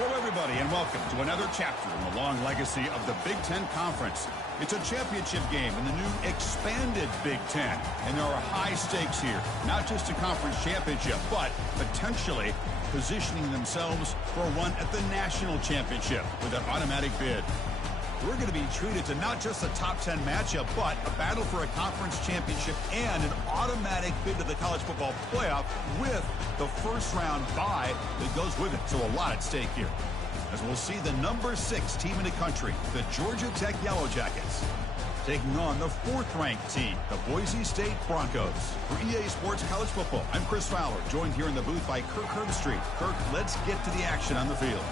Hello, everybody, and welcome to another chapter in the long legacy of the Big Ten Conference. It's a championship game in the new expanded Big Ten, and there are high stakes here. Not just a conference championship, but potentially positioning themselves for one at the national championship with an automatic bid. We're going to be treated to not just a top 10 matchup, but a battle for a conference championship and an automatic bid to the college football playoff with the first round bye that goes with it. So a lot at stake here. As we'll see the number 6 team in the country, the Georgia Tech Yellow Jackets, taking on the 4th-ranked team, the Boise State Broncos. For EA Sports College Football, I'm Chris Fowler, joined here in the booth by Kirk Herbstreit. Kirk, let's get to the action on the field.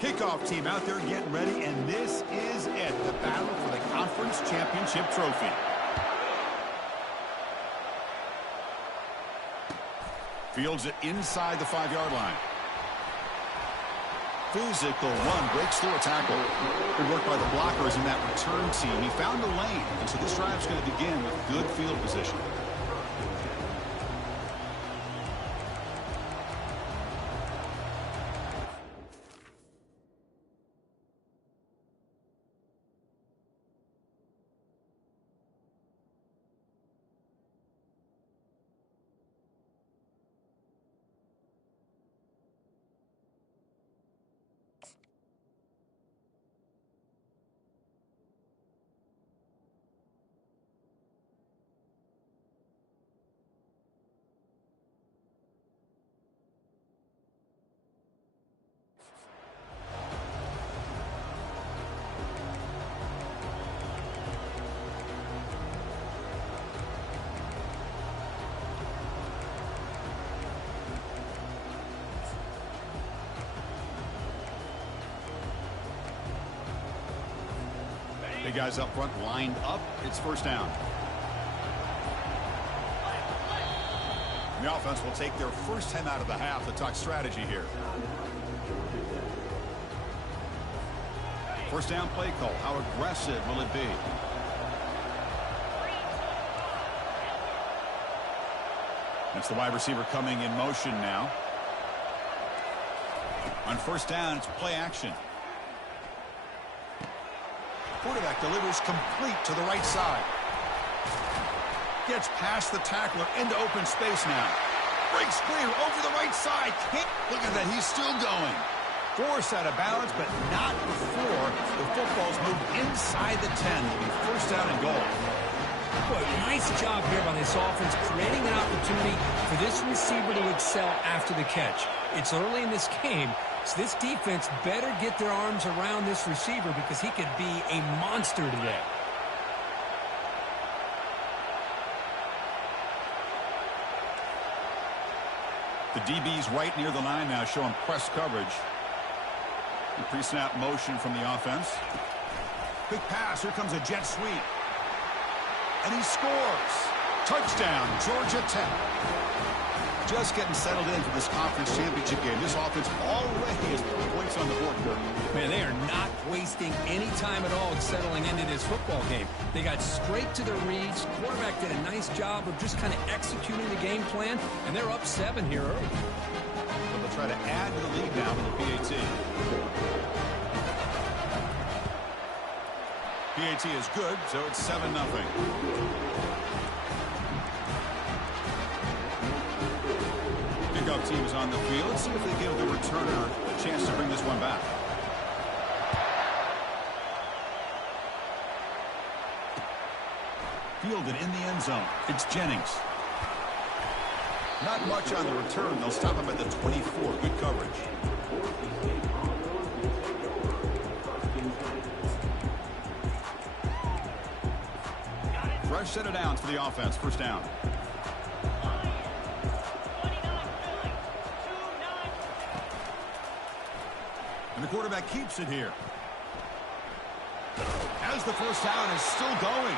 Kickoff team out there getting ready, and this is it, the battle for the conference championship trophy. Fields it inside the 5-yard line. Physical run, breaks through a tackle. Good work by the blockers in that return team. He found a lane, and so this drive's going to begin with good field position. Big guys up front lined up. It's first down. The offense will take their first 10 out of the half to talk strategy here. First down play call. How aggressive will it be? That's the wide receiver coming in motion now. On first down, it's play action. Quarterback delivers complete to the right side. Gets past the tackler into open space now. Breaks clear over the right side. Look at that, he's still going. Forced out of balance, but not before the football's moved inside the 10. It'll be first down and goal. Boy, nice job here by this offense, creating an opportunity for this receiver to excel after the catch. It's early in this game, so this defense better get their arms around this receiver because he could be a monster today. The DB's right near the line now, showing press coverage. Pre-snap motion from the offense. Quick pass. Here comes a jet sweep. And he scores. Touchdown, Georgia Tech. Just getting settled in for this conference championship game. This offense already has put points on the board. Man, they are not wasting any time at all settling into this football game. They got straight to their reads. Quarterback did a nice job of just kind of executing the game plan, and they're up 7 here early. So they'll try to add to the lead now with the PAT. PAT is good, so it's 7-0. Kickoff team is on the field. Let's see if they give the returner a chance to bring this one back. Fielded in the end zone. It's Jennings. Not much on the return. They'll stop him at the 24. Good coverage. Fresh set of downs for the offense. First down. And the quarterback keeps it here. as the first down is still going.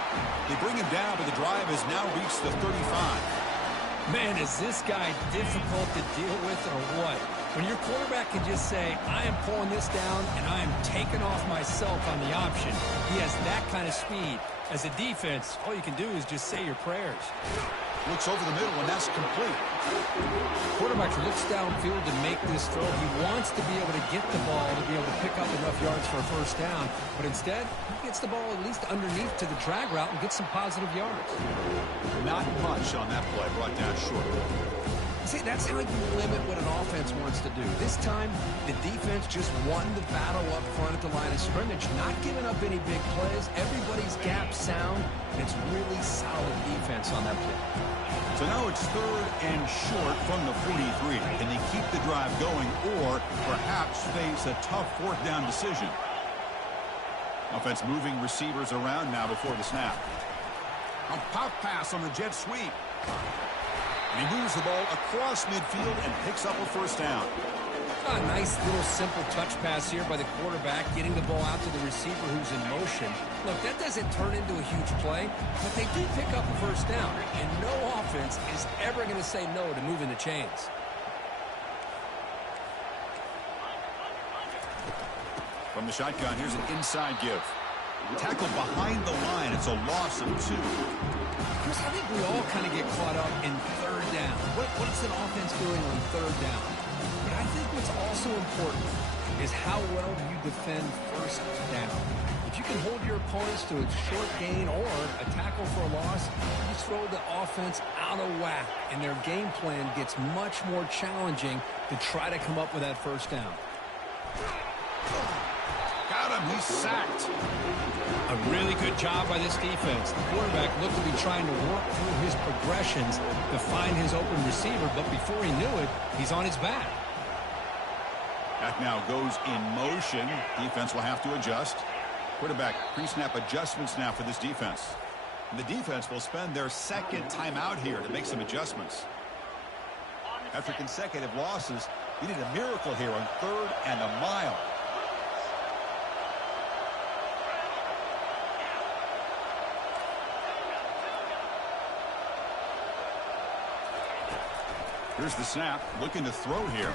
They bring him down, but the drive has now reached the 35. Man, is this guy difficult to deal with or what? When your quarterback can just say, I am pulling this down and I am taking off myself on the option. He has that kind of speed. As a defense, all you can do is just say your prayers. Looks over the middle, and that's complete. Quarterback looks downfield to make this throw. He wants to be able to get the ball to be able to pick up enough yards for a first down. But instead, he gets the ball at least underneath to the drag route and gets some positive yards. Not much on that play, brought down short. See, that's how you limit what an offense wants to do. This time, the defense just won the battle up front at the line of scrimmage, not giving up any big plays. Everybody's gap sound, and it's really solid defense on that play. So now it's 3rd and short from the 43. Can they keep the drive going or perhaps face a tough 4th down decision? Offense moving receivers around now before the snap. A pop pass on the jet sweep. And he moves the ball across midfield and picks up a first down. A nice little simple touch pass here by the quarterback, getting the ball out to the receiver who's in motion. Look, that doesn't turn into a huge play, but they do pick up a first down. And no offense is ever going to say no to moving the chains. From the shotgun, here's an inside give. Tackle behind the line. It's a loss of 2. Chris, I think we all kind of get caught up in 3rd down. What's an offense doing on 3rd down? But I think what's also important is how well do you defend 1st down. If you can hold your opponents to a short gain or a tackle for a loss, you throw the offense out of whack, and their game plan gets much more challenging to try to come up with that first down. Got him. He's sacked. A really good job by this defense. The quarterback looked to be trying to work through his progressions to find his open receiver, but before he knew it, he's on his back. Back now goes in motion. Defense will have to adjust. Quarterback pre-snap adjustments now for this defense. And the defense will spend their 2nd timeout here to make some adjustments. After consecutive losses, he did a miracle here on 3rd and a mile. Here's the snap, looking to throw here.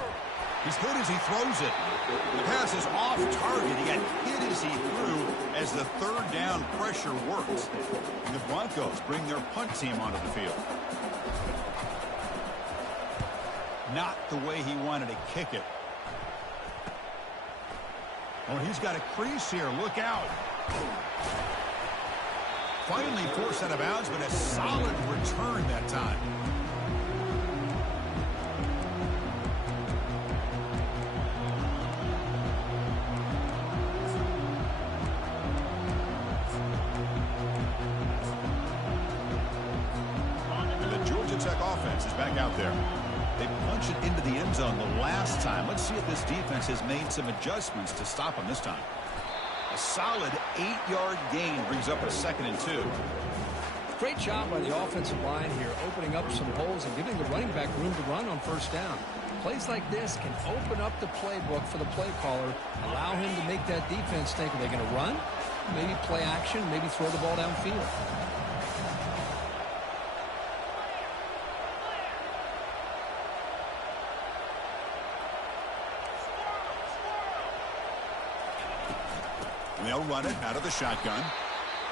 He's hit as he throws it. The pass is off target. He got hit as he threw as the 3rd down pressure worked. And the Broncos bring their punt team onto the field. Not the way he wanted to kick it. Oh, he's got a crease here. Look out. Finally forced out of bounds, but a solid return that time. Offense is back out there. They punched it into the end zone the last time. Let's see if this defense has made some adjustments to stop them this time. A solid 8-yard gain brings up a 2nd and 2. Great job by the offensive line here, opening up some holes and giving the running back room to run on first down. Plays like this can open up the playbook for the play caller, allow him to make that defense think, are they going to run? Maybe play action, maybe throw the ball downfield. And they'll run it out of the shotgun.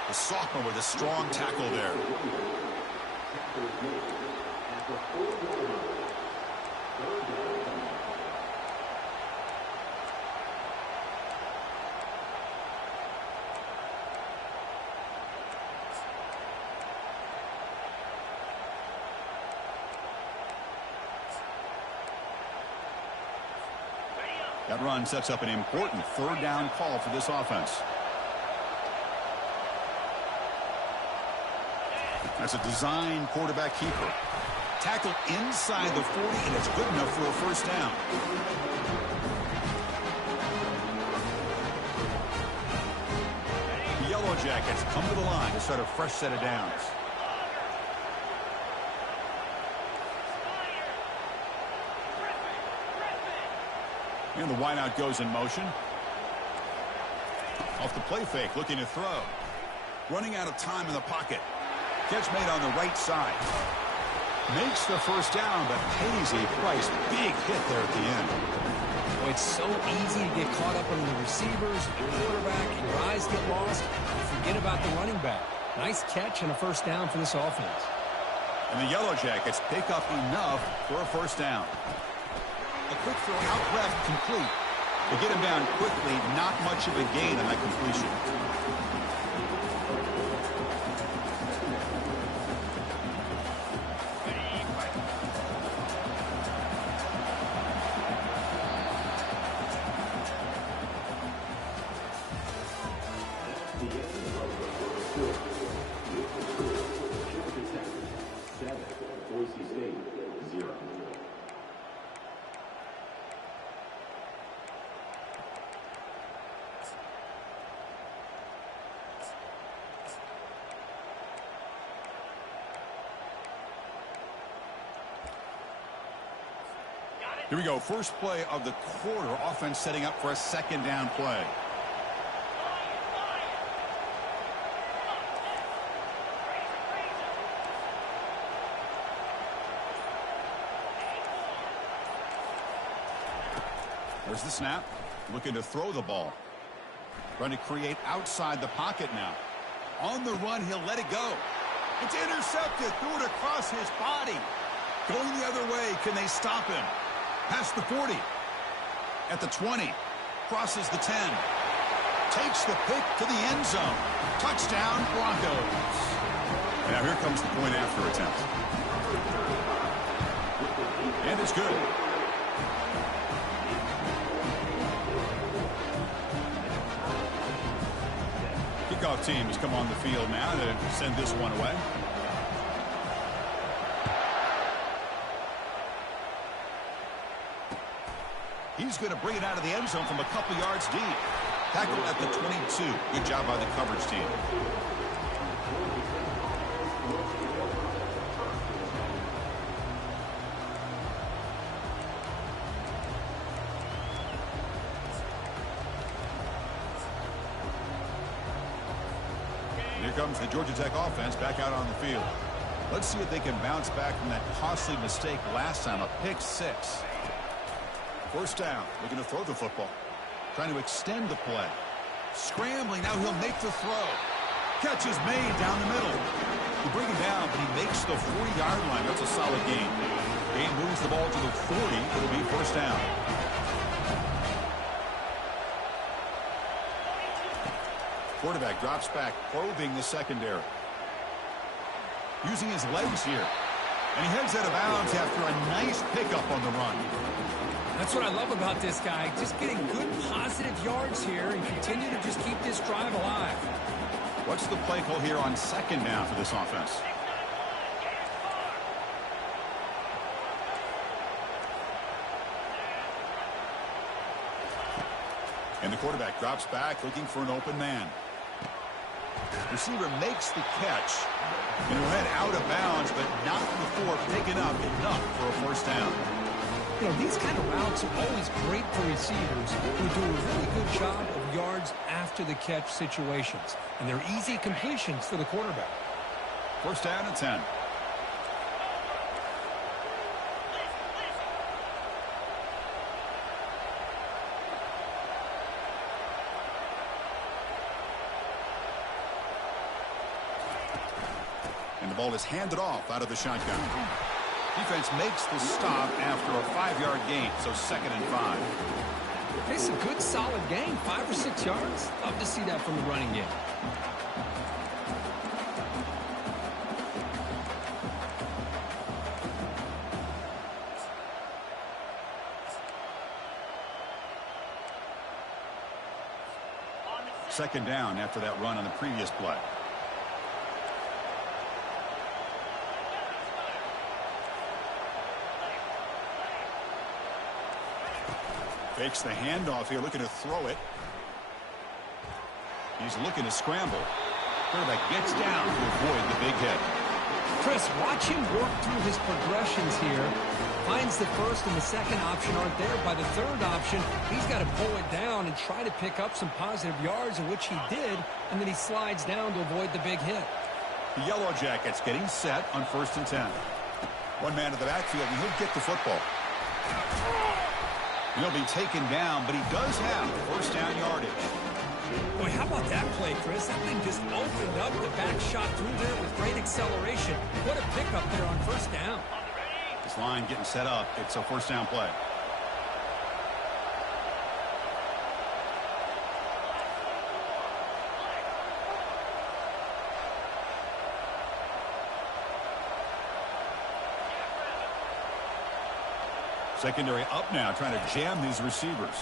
The sophomore with a strong tackle there. That run sets up an important 3rd down call for this offense. That's a design quarterback keeper. Tackle inside the 40, and it's good enough for a first down. The Yellow Jackets come to the line to start a fresh set of downs. And the wideout goes in motion. Off the play fake, looking to throw. running out of time in the pocket. Catch made on the right side. Makes the first down, but pays a price. Big hit there at the end. Well, it's so easy to get caught up on the receivers, the quarterback, and your eyes get lost. You forget about the running back. Nice catch and a first down for this offense. And the Yellow Jackets pick up enough for a first down. A quick throw out left, complete. They get him down quickly, not much of a gain on that completion. Here we go. First play of the quarter. Offense setting up for a second down play. There's the snap. Looking to throw the ball. Trying to create outside the pocket now. On the run, he'll let it go. It's intercepted. Threw it across his body. Going the other way. Can they stop him? Past the 40. At the 20. Crosses the 10. Takes the pick to the end zone. Touchdown, Broncos. Now here comes the point after attempt. And it's good. Kickoff team has come on the field now to send this one away. He's going to bring it out of the end zone from a couple yards deep. Tackle at the 22. Good job by the coverage team. Here comes the Georgia Tech offense back out on the field. Let's see if they can bounce back from that costly mistake last time, a pick six. First down, looking to throw the football. Trying to extend the play. Scrambling, now he'll make the throw. Catch is made down the middle. You bring him down, but he makes the 40-yard line. That's a solid gain. Gain moves the ball to the 40. It'll be first down. Quarterback drops back, probing the secondary. Using his legs here. And he heads out of bounds after a nice pickup on the run. That's what I love about this guy. Just getting good positive yards here and continue to just keep this drive alive. What's the play call here on second down for this offense? And the quarterback drops back looking for an open man. Receiver makes the catch. And he'll head out of bounds, but not before picking up enough for a first down. You know, these kind of routes are always great for receivers who do a really good job of yards after the catch situations. And they're easy completions for the quarterback. First down and 10. And the ball is handed off out of the shotgun. Defense makes the stop after a 5-yard gain, so 2nd and 5. It's a good, solid gain, 5 or 6 yards. Love to see that from the running game. Second down after that run on the previous play. Fakes the handoff here, looking to throw it. He's looking to scramble. Quarterback gets down to avoid the big hit. Chris, watch him work through his progressions here. Finds the first and the second option aren't there. By the third option, he's got to pull it down and try to pick up some positive yards, in which he did, and then he slides down to avoid the big hit. The Yellow Jackets getting set on 1st and 10. One man in the backfield, and he'll get the football. He'll be taken down, but he does have first down yardage. Boy, how about that play, Chris? That thing just opened up, the back shot through there with great acceleration. What a pickup there on first down. This line getting set up. It's a first down play. Secondary up now, trying to jam these receivers.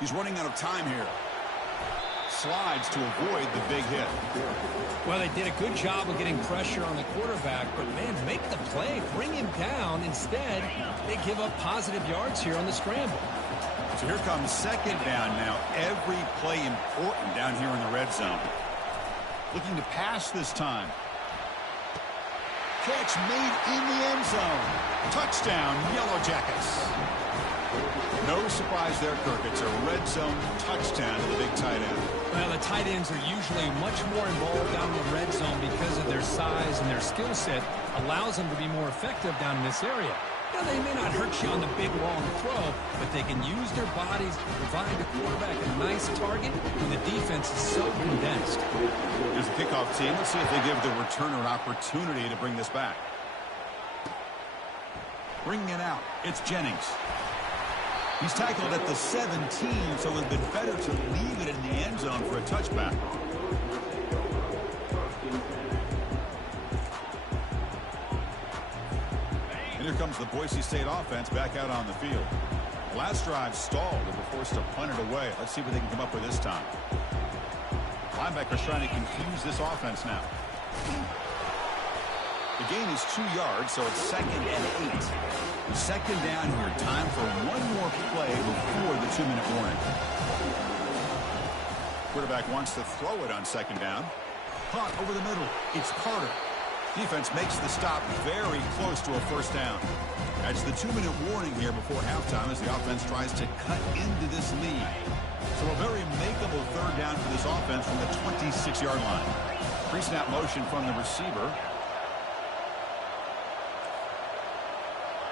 He's running out of time here. Slides to avoid the big hit. Well, they did a good job of getting pressure on the quarterback, but, man, make the play. Bring him down. Instead, they give up positive yards here on the scramble. So here comes second down now. Every play important down here in the red zone. Looking to pass this time. Catch made in the end zone. Touchdown, Yellow Jackets. No surprise there, Kirk. It's a red zone touchdown to the big tight end. Well, the tight ends are usually much more involved down in the red zone because of their size and their skill set. Allows them to be more effective down in this area. Now, they may not hurt you on the big, long throw, but they can use their bodies to provide the quarterback a nice target when the defense is so condensed. Here's the kickoff team. Let's see if they give the returner an opportunity to bring this back. Bringing it out. It's Jennings. He's tackled at the 17, so it would have been better to leave it in the end zone for a touchback. And here comes the Boise State offense back out on the field. The last drive stalled and were forced to punt it away. Let's see what they can come up with this time. Linebackers trying to confuse this offense now. The gain is 2 yards, so it's 2nd and 8. Second down here. Time for one more play before the 2-minute warning. Quarterback wants to throw it on second down. Caught over the middle. It's Carter. Defense makes the stop very close to a first down. That's the 2-minute warning here before halftime as the offense tries to cut into this lead. So a very makeable third down for this offense from the 26-yard line. Pre-snap motion from the receiver.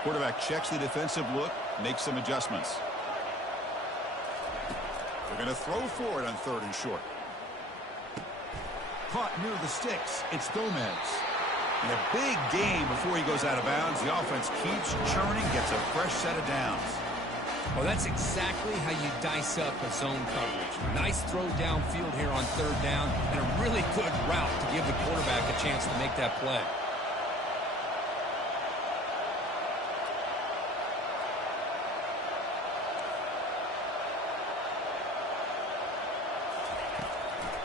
Quarterback checks the defensive look, makes some adjustments. They're going to throw for it on 3rd and short. Caught near the sticks. It's Gomez. And a big gain before he goes out of bounds. The offense keeps churning, gets a fresh set of downs. Well, that's exactly how you dice up a zone coverage. Nice throw downfield here on 3rd down, and a really good route to give the quarterback a chance to make that play.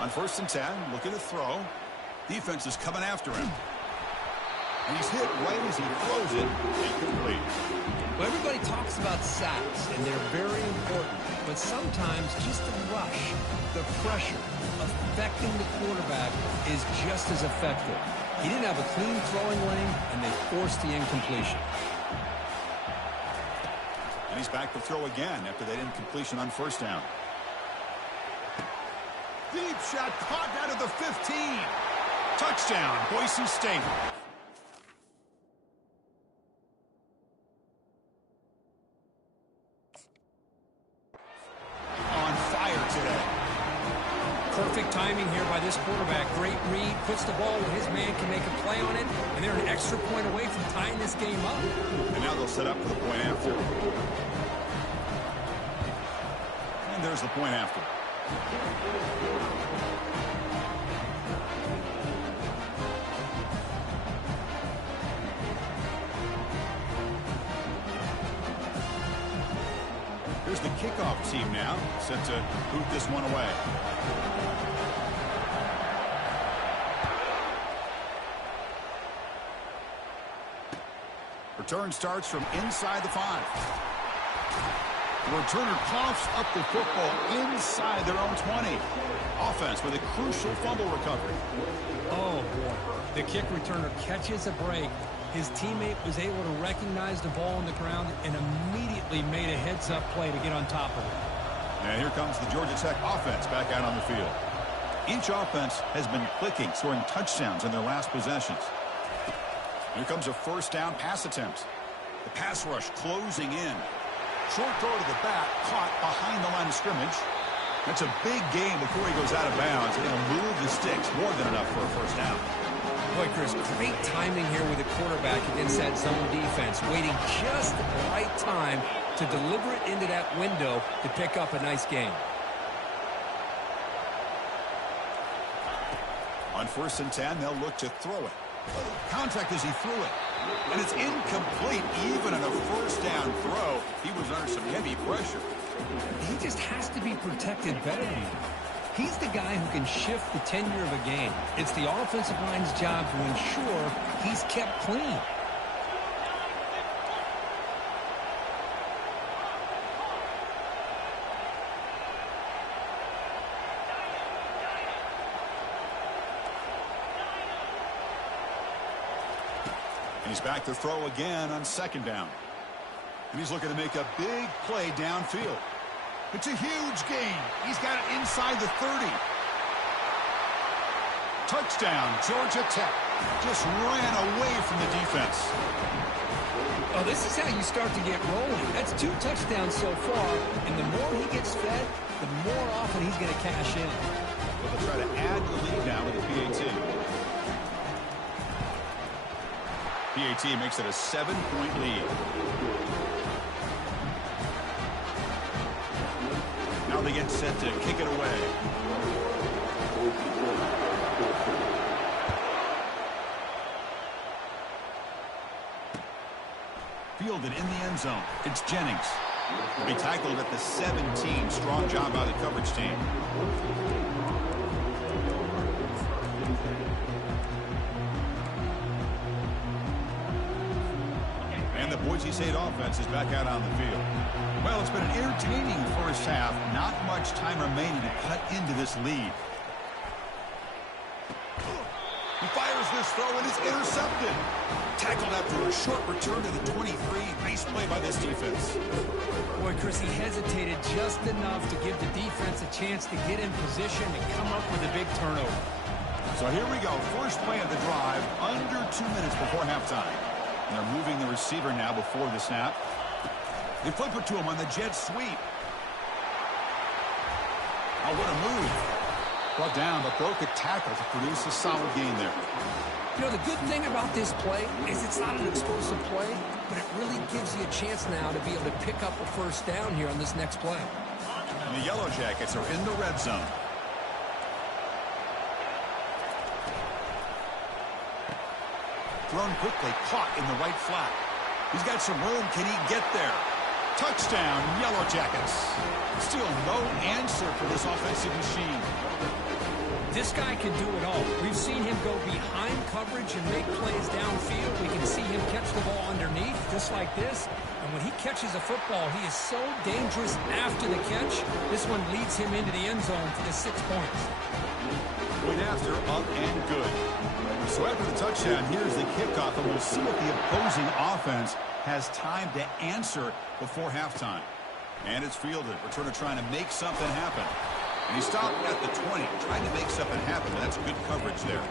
On 1st and 10, looking to throw. Defense is coming after him. And he's hit right as he throws it. Incomplete. Well, everybody talks about sacks, and they're very important. But sometimes just the rush, the pressure, affecting the quarterback is just as effective. He didn't have a clean throwing lane, and they forced the incompletion. And he's back to throw again after that incompletion on 1st down. Deep shot caught out of the 15. Touchdown, Boise State. On fire today. Perfect timing here by this quarterback. Great read, puts the ball where his man can make a play on it, and they're an extra point away from tying this game up. And now they'll set up for the point after. And there's the point after. Here's the kickoff team now, set to boot this one away. Return starts from inside the 5. The returner coughs up the football inside their own 20. Offense with a crucial fumble recovery. Oh, boy. The kick returner catches a break. His teammate was able to recognize the ball on the ground and immediately made a heads-up play to get on top of it. And here comes the Georgia Tech offense back out on the field. Each offense has been clicking, scoring touchdowns in their last possessions. Here comes a first down pass attempt. The pass rush closing in. Short throw to the back, caught behind the line of scrimmage. That's a big gain before he goes out of bounds, and it'll move the sticks more than enough for a first down. Boy, Chris, great timing here with the quarterback against that zone defense, waiting just at the right time to deliver it into that window to pick up a nice gain. On 1st and 10, they'll look to throw it. Contact as he threw it. And it's incomplete even on a first down throw. He was under some heavy pressure. He just has to be protected better than that. He's the guy who can shift the tenure of a game. It's the offensive line's job to ensure he's kept clean. And he's back to throw again on 2nd down. And he's looking to make a big play downfield. It's a huge gain. He's got it inside the 30. Touchdown, Georgia Tech. Just ran away from the defense. Oh, this is how you start to get rolling. That's 2 touchdowns so far, and the more he gets fed, the more often he's going to cash in. But they'll try to add the lead now with the PAT. PAT makes it a 7-point lead. Now they get set to kick it away. Fielded in the end zone. It's Jennings. He'll be tackled at the 17. Strong job by the coverage team. And the Boise State offense is back out on the field. Well, it's been an entertaining first half. Not much time remaining to cut into this lead. He fires this throw and it's intercepted. Tackled after a short return to the 23. Nice play by this defense. Boy, Chris, he hesitated just enough to give the defense a chance to get in position and come up with a big turnover. So here we go. First play of the drive, under 2 minutes before halftime. And they're moving the receiver now before the snap. They flip it to him on the jet sweep. Oh, what a move. Brought down, but broke a tackle to produce a solid gain there. You know, the good thing about this play is it's not an explosive play, but it really gives you a chance now to be able to pick up a first down here on this next play. And the Yellow Jackets are in the red zone. Thrown quickly, caught in the right flat. He's got some room. Can he get there? Touchdown, Yellow Jackets. Still no answer for this offensive machine. This guy can do it all. We've seen him go behind coverage and make plays downfield. We can see him catch the ball underneath, just like this. And when he catches a football, he is so dangerous after the catch. This one leads him into the end zone for the 6 points. Point after, up and good. So after the touchdown, here's the kickoff, and we'll see what the opposing offense has time to answer before halftime. And it's fielded. Returner trying to make something happen. And he stopped at the 20, trying to make something happen. That's good coverage there.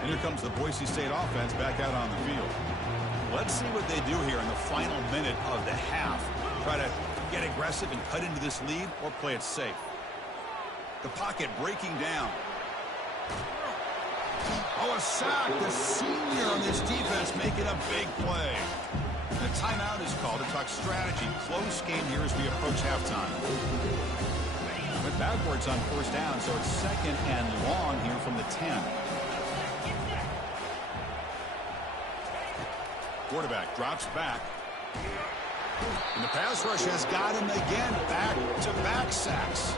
And here comes the Boise State offense back out on the field. Let's see what they do here in the final minute of the half. Try to get aggressive and cut into this lead, or play it safe. The pocket breaking down. Oh, a sack. The senior on this defense making a big play. And a timeout is called to talk strategy. Close game here as we approach halftime. Went backwards on first down, so it's 2nd and long here from the 10. Quarterback drops back. And the pass rush has got him again. Back-to-back sacks.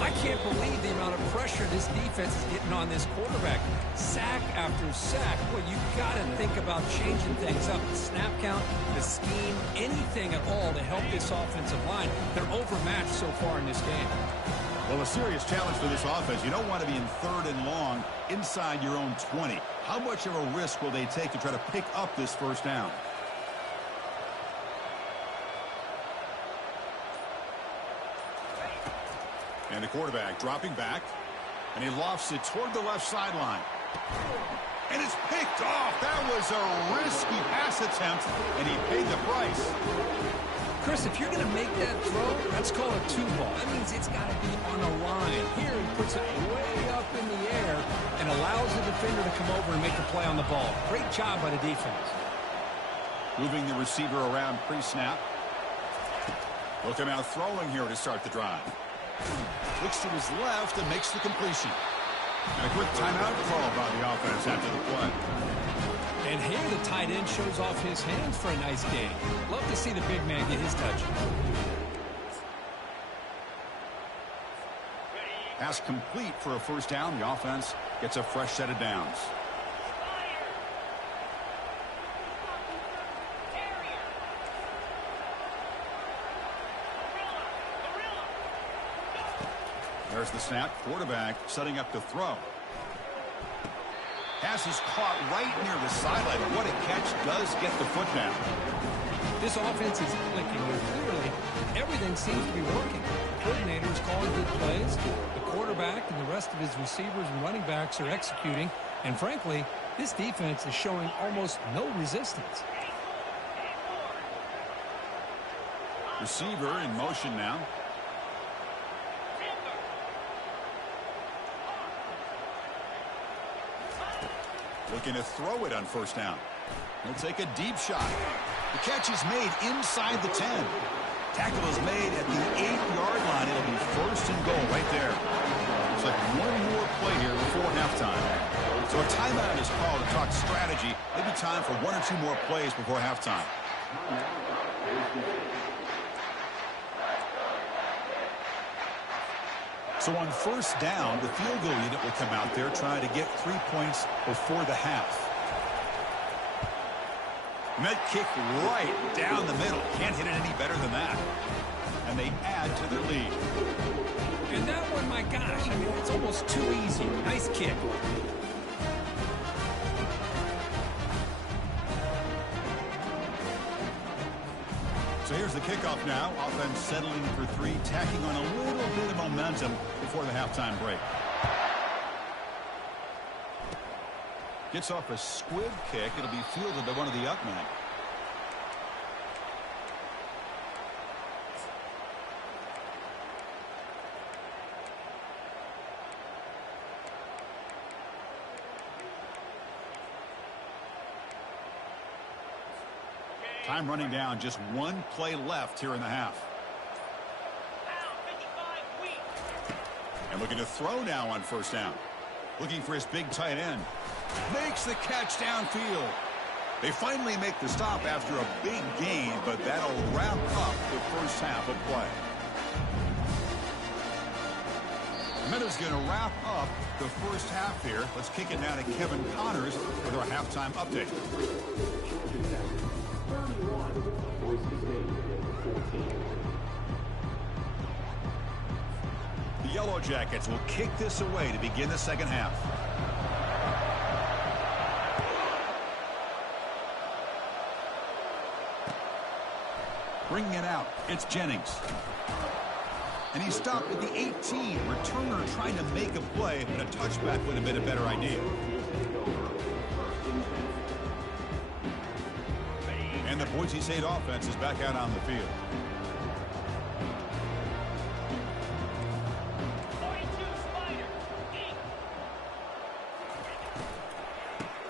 I can't believe the amount of pressure this defense is getting on this quarterback. Sack after sack. Well, you got to think about changing things up. The snap count, the scheme, anything at all to help this offensive line. They're overmatched so far in this game. Well, a serious challenge for this offense. You don't want to be in 3rd and long inside your own 20. How much of a risk will they take to try to pick up this first down? And the quarterback dropping back, and he lofts it toward the left sideline. And it's picked off. That was a risky pass attempt, and he paid the price. Chris, if you're going to make that throw, let's call it 2-ball. That means it's got to be on a line. Here he puts it way up in the air and allows the defender to come over and make the play on the ball. Great job by the defense. Moving the receiver around pre-snap. Look him out throwing here to start the drive. Looks to his left and makes the completion. And a quick timeout call by the offense after the play. And here the tight end shows off his hands for a nice game. Love to see the big man get his touch. Pass complete for a first down. The offense gets a fresh set of downs. There's the snap. Quarterback setting up to throw. Pass is caught right near the sideline. What a catch. Does get the foot down. This offense is clicking, and clearly everything seems to be working. The coordinator is calling good plays. The quarterback and the rest of his receivers and running backs are executing. And frankly, this defense is showing almost no resistance. Receiver in motion now. Looking to throw it on first down. He'll take a deep shot. The catch is made inside the 10. Tackle is made at the 8-yard line. It'll be first and goal right there. Looks like one more play here before halftime. So a timeout is called to talk strategy. Maybe time for 1 or 2 more plays before halftime. So on first down, the field goal unit will come out there trying to get 3 points before the half. And that kick right down the middle. Can't hit it any better than that. And they add to their lead. And that one, my gosh, I mean, it's almost too easy. Nice kick. So here's the kickoff now. Offense settling for 3, tacking on a little bit of momentum before the halftime break. Gets off a squib kick. It'll be fielded by one of the up men. Time running down. Just 1 play left here in the half. And looking to throw now on first down. Looking for his big tight end. Makes the catch downfield. They finally make the stop after a big gain, but that'll wrap up the first half of play. Meadows going to wrap up the first half here. Let's kick it now to Kevin Connors with our halftime update. The Yellow Jackets will kick this away to begin the second half. Bringing it out, it's Jennings. And he stopped at the 18. Returner trying to make a play, but a touchback would have been a better idea. And the Boise State offense is back out on the field.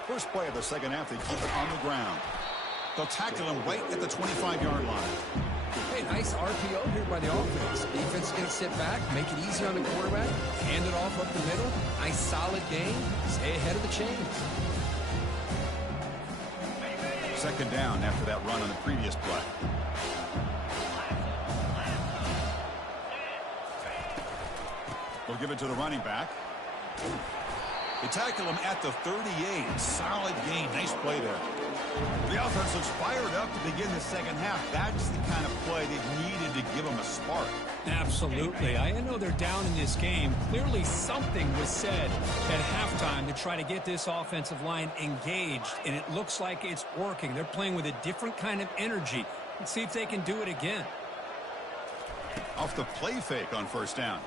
First play of the second half, they keep it on the ground. They'll tackle him right at the 25-yard line. Hey, nice RPO here by the offense. Defense is going to sit back, make it easy on the quarterback, hand it off up the middle. Nice solid game. Stay ahead of the chains. Second down after that run on the previous play. He'll give it to the running back. They tackle him at the 38. Solid gain. Nice play there. The offense looks fired up to begin the second half. That's the kind of play they needed to give them a spark. Absolutely. I know they're down in this game. Clearly something was said at halftime to try to get this offensive line engaged, and it looks like it's working. They're playing with a different kind of energy. Let's see if they can do it again. Off the play fake on first down.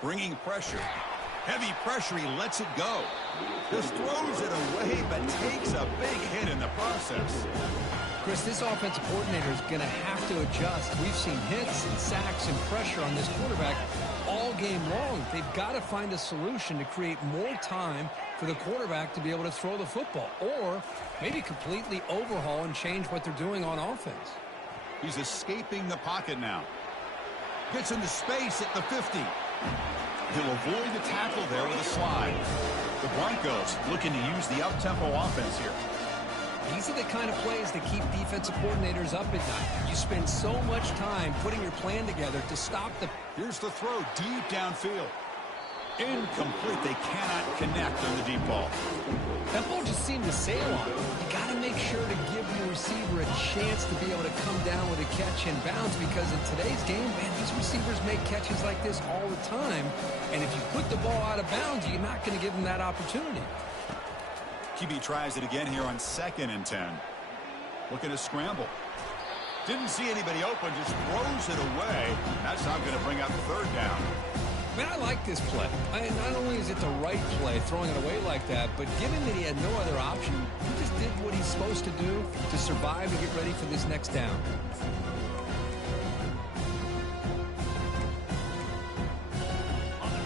Bringing pressure. Heavy pressure, he lets it go. Just throws it away, but takes a big hit in the process. Chris, this offensive coordinator is going to have to adjust. We've seen hits and sacks and pressure on this quarterback all game long. They've got to find a solution to create more time for the quarterback to be able to throw the football, or maybe completely overhaul and change what they're doing on offense. He's escaping the pocket now. Gets into space at the 50. He'll avoid the tackle there with a slide. The Broncos looking to use the up-tempo offense here. These are the kind of plays that keep defensive coordinators up at night. You spend so much time putting your plan together to stop the... Here's the throw deep downfield. Incomplete. They cannot connect on the deep ball. That ball just seemed to sail on. You got to make sure to give your receiver a chance to be able to come down with a catch and bounce, because in today's game, man, these receivers make catches like this all the time. And if you put the ball out of bounds, you're not going to give them that opportunity. QB tries it again here on 2nd and 10. Looking to scramble. Didn't see anybody open, just throws it away. That's not going to bring up 3rd down. Man, I like this play. Not only is it the right play, throwing it away like that, but given that he had no other option, he just did what he's supposed to do to survive and get ready for this next down.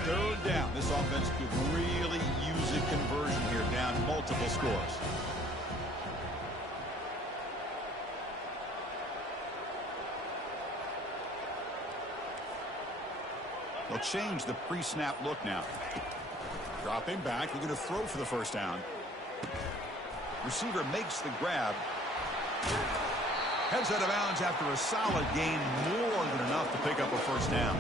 Third down. This offense could really use a conversion here, down multiple scores. They'll change the pre-snap look now. Dropping back, looking to throw for the first down. Receiver makes the grab. Heads out of bounds after a solid gain, more than enough to pick up a first down.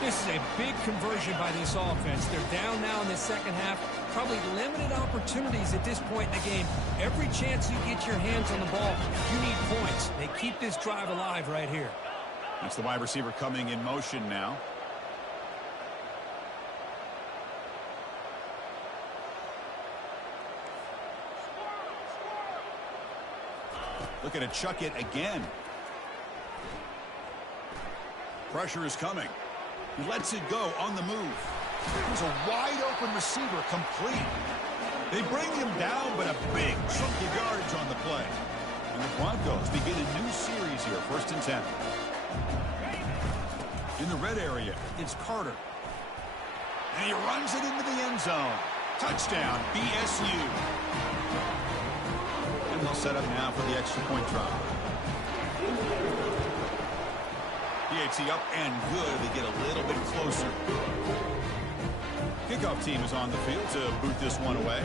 This is a big conversion by this offense. They're down now in the second half. Probably limited opportunities at this point in the game. Every chance you get your hands on the ball, you need points. They keep this drive alive right here. That's the wide receiver coming in motion now. Looking to chuck it again. Pressure is coming. He lets it go on the move. There's a wide-open receiver, complete. They bring him down, but a big chunk of yardage on the play. And the Broncos begin a new series here, 1st and 10. In the red area, it's Carter. And he runs it into the end zone. Touchdown, BSU. And they'll set up now for the extra point try. PAT up and good. They get a little bit closer. Kickoff team is on the field to boot this one away.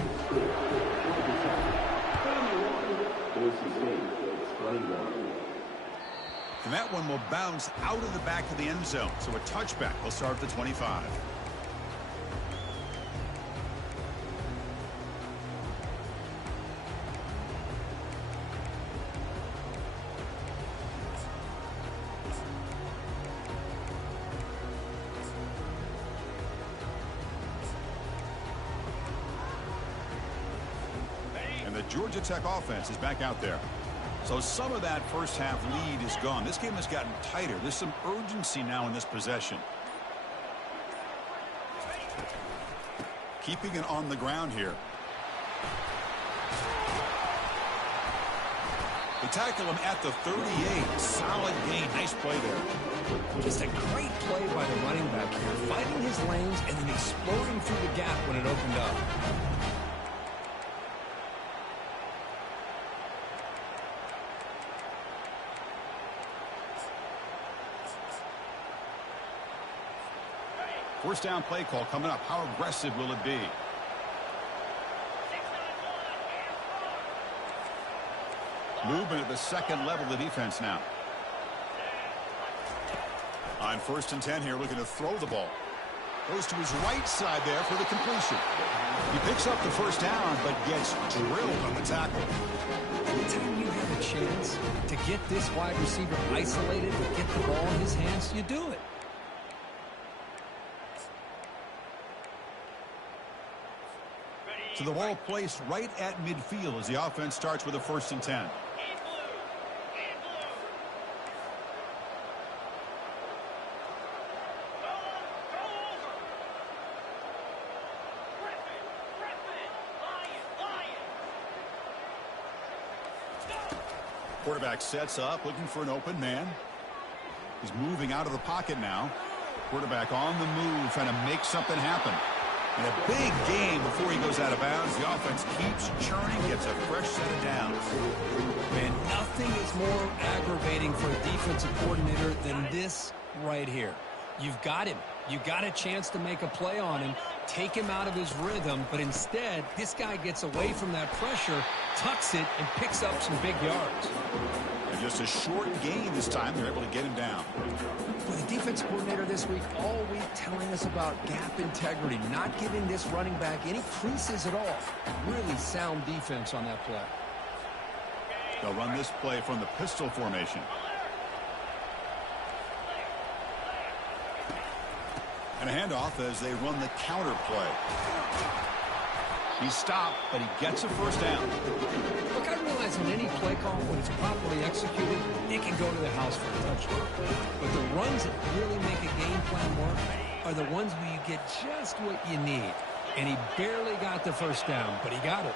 And that one will bounce out of the back of the end zone. So a touchback will start at the 25. And the Georgia Tech offense is back out there. So some of that first half lead is gone. This game has gotten tighter. There's some urgency now in this possession. Keeping it on the ground here. They tackle him at the 38. Solid gain. Nice play there. Just a great play by the running back here, finding his lanes and then exploding through the gap when it opened up. First down play call coming up. How aggressive will it be? Movement at the second level of the defense now. On 1st and 10 here, looking to throw the ball. Goes to his right side there for the completion. He picks up the first down, but gets drilled on the tackle. Anytime you have a chance to get this wide receiver isolated, to get the ball in his hands, you do it. So the ball placed right at midfield as the offense starts with a 1st and 10. Quarterback sets up, looking for an open man. He's moving out of the pocket now. Quarterback on the move, trying to make something happen. And a big game before he goes out of bounds. The offense keeps churning, gets a fresh set of downs. Man, nothing is more aggravating for a defensive coordinator than this right here. You've got him. You got a chance to make a play on him, take him out of his rhythm, but instead, this guy gets away from that pressure, tucks it, and picks up some big yards. And just a short gain this time, they're able to get him down. With the defense coordinator this week, all week telling us about gap integrity, not giving this running back any creases at all. Really sound defense on that play. They'll run this play from the pistol formation. And a handoff as they run the counter play. He's stopped, but he gets a first down. Look, I realize in any play call, when it's properly executed, it can go to the house for a touchdown. But the runs that really make a game plan work are the ones where you get just what you need. And he barely got the first down, but he got it.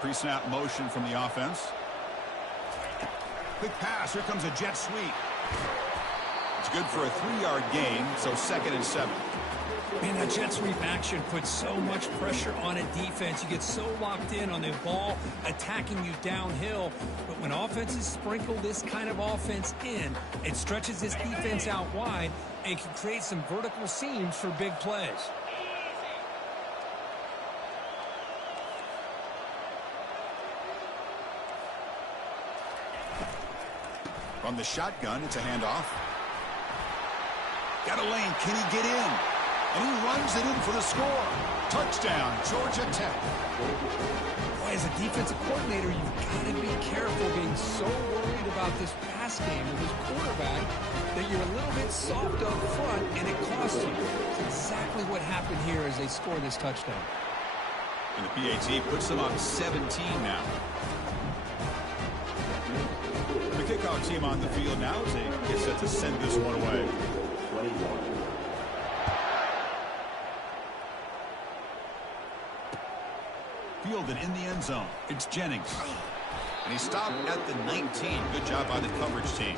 Pre-snap motion from the offense. Quick pass. Here comes a jet sweep. It's good for a 3-yard gain, so 2nd and 7. Man, that jet sweep action puts so much pressure on a defense. You get so locked in on the ball attacking you downhill. But when offenses sprinkle this kind of offense in, it stretches this defense out wide and can create some vertical seams for big plays. From the shotgun, it's a handoff. Got a lane. Can he get in? And he runs it in for the score. Touchdown, Georgia Tech. Boy, as a defensive coordinator, you've got to be careful being so worried about this pass game with this quarterback that you're a little bit soft up front, and it costs you. It's exactly what happened here as they score this touchdown. And the PAT puts them on 17 now. The kickoff team on the field now as they get set to send this one away. Fielded in the end zone. It's Jennings. And he stopped at the 19. Good job by the coverage team.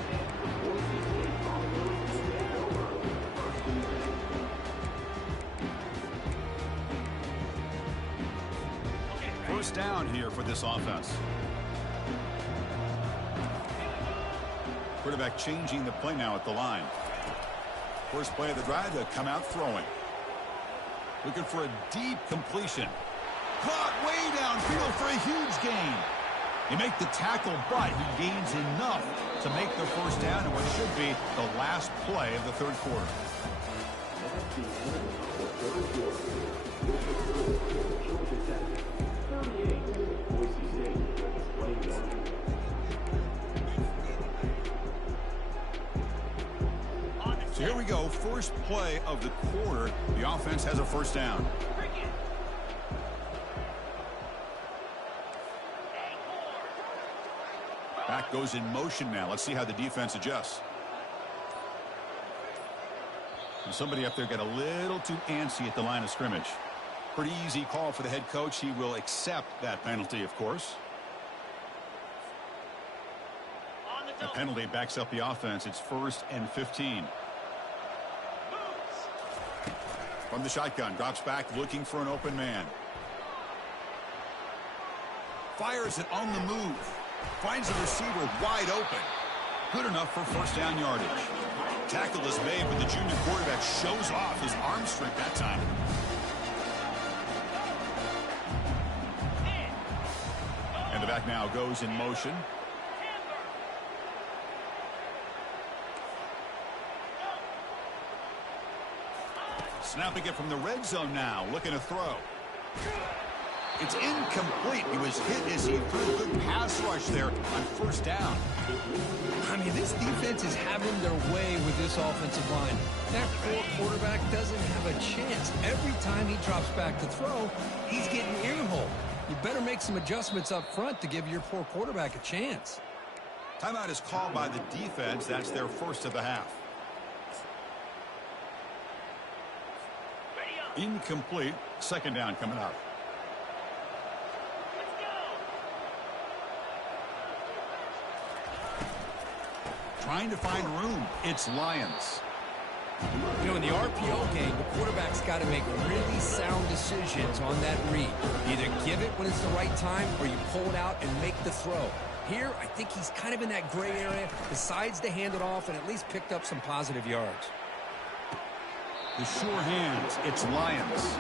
First down here for this offense. Quarterback changing the play now at the line. First play of the drive, to come out throwing. Looking for a deep completion. Caught way downfield for a huge gain. He makes the tackle, but he gains enough to make the first down in what should be the last play of the third quarter. So here we go, first play of the quarter. The offense has a first down. Back goes in motion now. Let's see how the defense adjusts. And somebody up there got a little too antsy at the line of scrimmage. Pretty easy call for the head coach. He will accept that penalty, of course. The penalty backs up the offense. It's 1st and 15. From the shotgun, drops back, looking for an open man. Fires it on the move. Finds the receiver wide open. Good enough for first down yardage. Tackle is made, but the junior quarterback shows off his arm strength that time. quarterback now goes in motion. Snapping it from the red zone now, looking to throw. It's incomplete. He was hit as he threw a good pass rush there on first down. I mean, this defense is having their way with this offensive line. That poor quarterback doesn't have a chance. Every time he drops back to throw, he's getting earholed. You better make some adjustments up front to give your poor quarterback a chance. Timeout is called by the defense. That's their first of the half. Incomplete. Second down coming up. Trying to find room. It's Lions. You know, in the RPO game, the quarterback's got to make really sound decisions on that read. Either give it when it's the right time or you pull it out and make the throw. Here, I think he's kind of in that gray area, decides to hand it off and at least picked up some positive yards. The sure hands. It's Lions.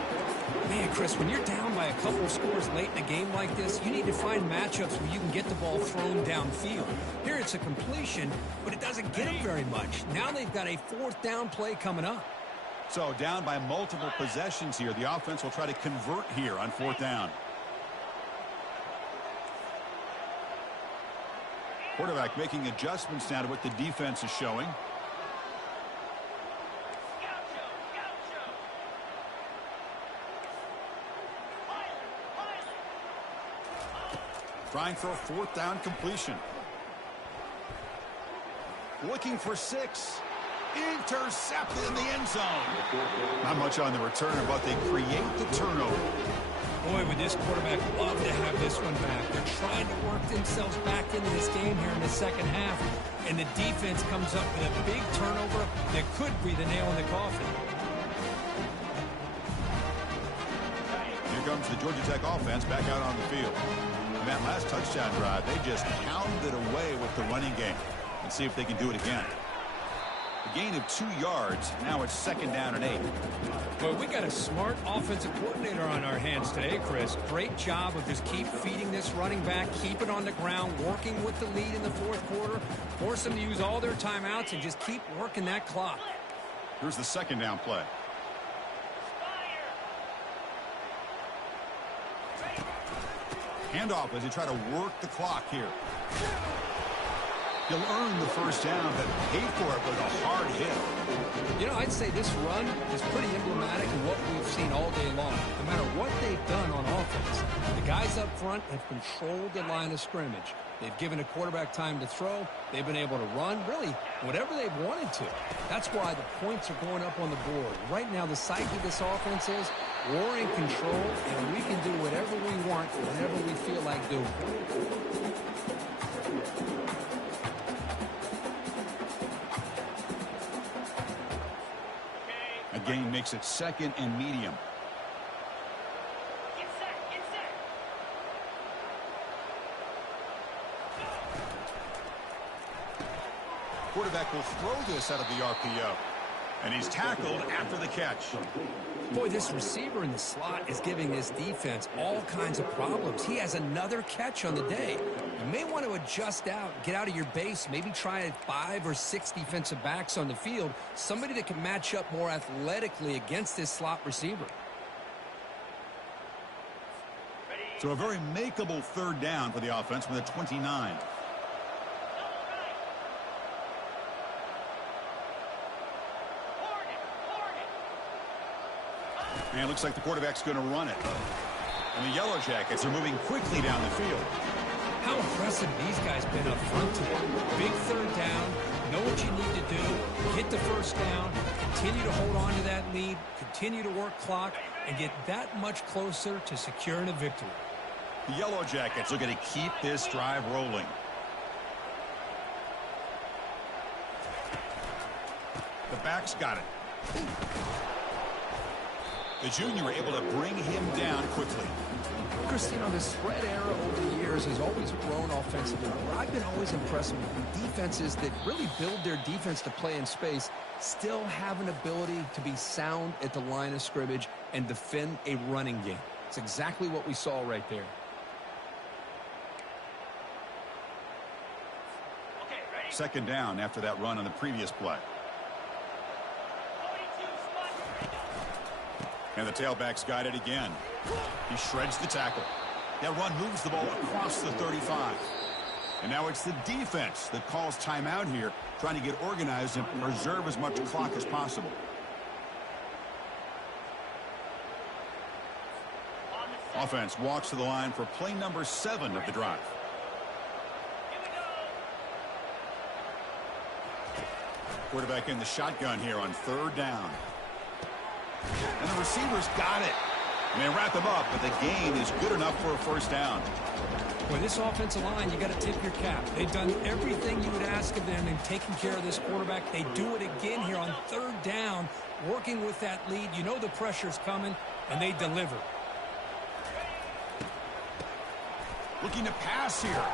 Man, Chris, when you're down by a couple of scores late in a game like this, you need to find matchups where you can get the ball thrown downfield. Here it's a completion, but it doesn't get them very much. Now they've got a fourth down play coming up. So down by multiple possessions here. The offense will try to convert here on fourth down. Quarterback making adjustments now to what the defense is showing. Trying for a fourth down completion. Looking for 6. Intercepted in the end zone. Not much on the return, but they create the turnover. Boy, would this quarterback love to have this one back. They're trying to work themselves back into this game here in the second half, and the defense comes up with a big turnover that could be the nail in the coffin. Here comes the Georgia Tech offense back out on the field. And that last touchdown drive, they just pounded away with the running game. Let's see if they can do it again. A gain of 2 yards. Now it's second down and 8. Well, we got a smart offensive coordinator on our hands today, Chris. Great job of just keep feeding this running back, keep it on the ground, working with the lead in the fourth quarter, force them to use all their timeouts, and just keep working that clock. Here's the second down play. Handoff as they try to work the clock here. He'll earn the first down, but paid for it with a hard hit. You know, I'd say this run is pretty emblematic of what we've seen all day long. No matter what they've done on offense, the guys up front have controlled the line of scrimmage. They've given a quarterback time to throw. They've been able to run, really, whatever they've wanted to. That's why the points are going up on the board. Right now, the psyche of this offense is we're in control, and we can do whatever we want, whenever we feel like doing. A gain makes it second and medium. Quarterback will throw this out of the RPO. And he's tackled after the catch. Boy, this receiver in the slot is giving this defense all kinds of problems. He has another catch on the day. You may want to adjust out, get out of your base, maybe try 5 or 6 defensive backs on the field, somebody that can match up more athletically against this slot receiver. So a very makeable third down for the offense with a 29. And it looks like the quarterback's going to run it. And the Yellow Jackets are moving quickly down the field. How impressive these guys been up front today. Big third down, know what you need to do, get the first down, continue to hold on to that lead, continue to work clock, and get that much closer to securing a victory. The Yellow Jackets looking to keep this drive rolling. The back's got it. The junior able to bring him down quickly. Chris, you know, the spread era over the years has always grown offensively. What I've been always impressed with defenses that really build their defense to play in space still have an ability to be sound at the line of scrimmage and defend a running game. It's exactly what we saw right there. Second down after that run on the previous play. And the tailback's got it again. He shreds the tackle. That run moves the ball across the 35. And now it's the defense that calls timeout here, trying to get organized and preserve as much clock as possible. Offense walks to the line for play number 7 of the drive. Quarterback in the shotgun here on third down. And the receivers got it. And they wrap him up, but the gain is good enough for a first down. Boy, this offensive line, you got to tip your cap. They've done everything you would ask of them in taking care of this quarterback. They do it again here on third down, working with that lead. You know the pressure's coming, and they deliver. Looking to pass here.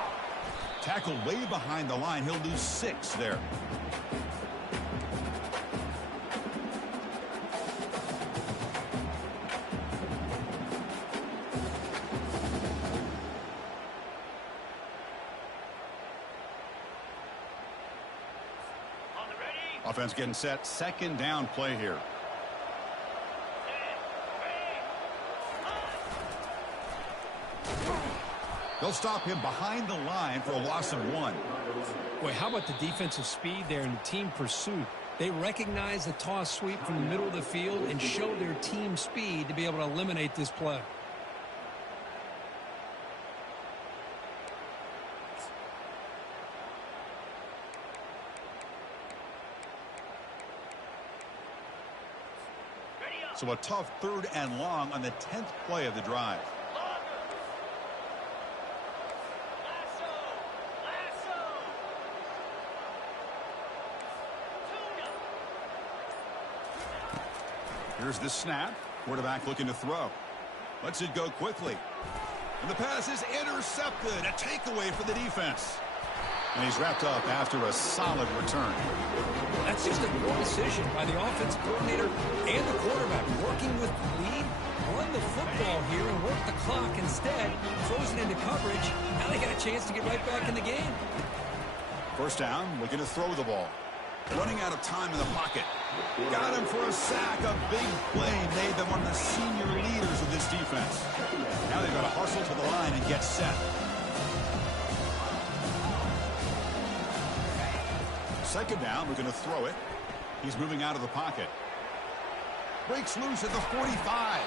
Tackle way behind the line. He'll lose 6 there. Offense getting set. Second down play here. They'll stop him behind the line for a loss of 1. Boy, how about the defensive speed there and the team pursuit? They recognize the toss sweep from the middle of the field and show their team speed to be able to eliminate this play. So a tough third and long on the 10th play of the drive. Here's the snap. Quarterback looking to throw. Lets it go quickly. And the pass is intercepted. A takeaway for the defense. And he's wrapped up after a solid return. That's just a poor decision by the offense coordinator and the quarterback. Working with the lead, run the football here and work the clock. Instead, throws it into coverage. Now they got a chance to get right back in the game. First down, looking to throw the ball. Running out of time in the pocket. Got him for a sack. A big play made them one of the senior leaders of this defense. Now they've got to hustle to the line and get set. Second down, we're going to throw it. He's moving out of the pocket. Breaks loose at the 45.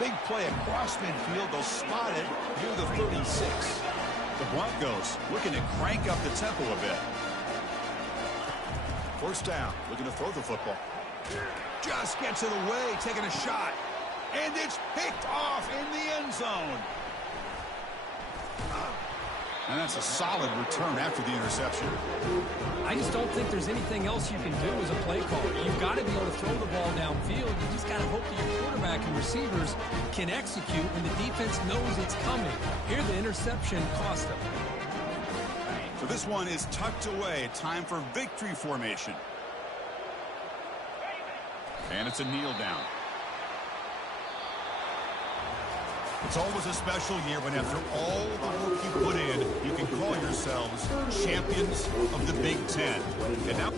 Big play across midfield. They'll spot it near the 36. The Broncos looking to crank up the tempo a bit. First down, looking to throw the football. Just gets it away, taking a shot. And it's picked off in the end zone. And that's a solid return after the interception. I just don't think there's anything else you can do as a play caller. You've got to be able to throw the ball downfield. You just got to hope that your quarterback and receivers can execute when the defense knows it's coming. Here, the interception cost them. So this one is tucked away. Time for victory formation. And it's a kneel down. It's always a special year when after all the work you put in, you can call yourselves champions of the Big Ten. And now